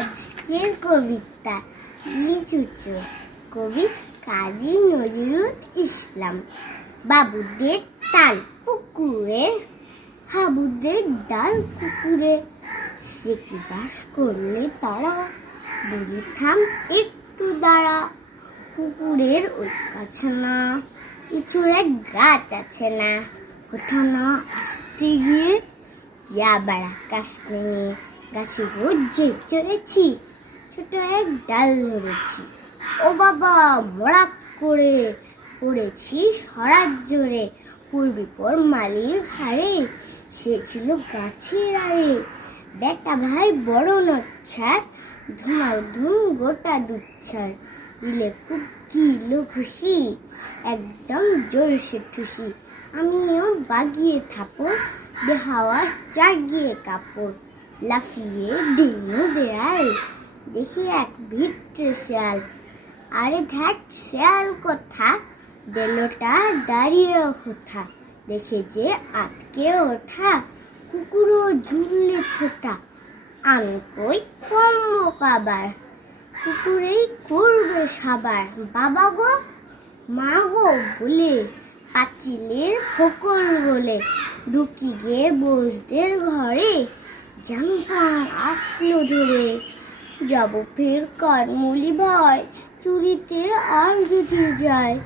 আজকের কবিতা লিচুচো, কবি কাজী নজরুল ইসলাম। বাবুদের তাল পুকুরে, হাবুদের ডাল পুকুরে, সে কি বাস করলে তারা, বুড়ি থাম একটু দাঁড়া। পুকুরের ওই কাছে না লিচুর এক গাছ আছে না, কোথাও না আসতে গিয়ে বাড়া কাছ নিয়ে গাছে গজ্জে চড়েছি, ছোট এক ডাল ধরেছি। ও বাবা মরাক করে পড়েছি সরার জোরে, পূর্বী পর মালির হারে, সে ছিল গাছের আড়ে। বেটা ভাই বড় নচ্ছার, ধুমাধুম গোটা দুচ্ছার, দিলে খুব কিলো খুশি, একদম জোরসে ঠুসি। আমিও বাগিয়ে থাপড়, হাওয়া জাগিয়ে কাপড়, লাফিয়ে ডিঙো দেয়াল, দেখি এক ভিটে শেয়াল। আরে ধ্যাট শেয়াল কথা, দেলোটা দাঁড়িয়ে কোথা, দেখে যে আটকে ওঠা, কুকুরও ঝুললে ছোটা। আমি কই কমবো কাবার, কুকুরেই করবে সাবার। বাবা গো মা গো বলে পাঁচিলের ফোকর বলে, ঢুকি গিয়ে বসদের ঘরে, জাম্পা আসলো ধরে। যাব ফের কারমুলি ভাই, চুরিতে আর যদি যায়,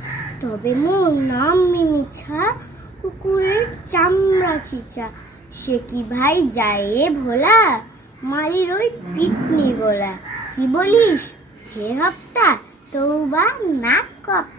তবে মোর নাম মিমিছা, কুকুরের চামড়া খিচা। সে কি ভাই যায় ভোলা, মালির ওই পিটনি গোলা। কি বলিস ফের হপ্তা, তৌবা নাক কপ্তা।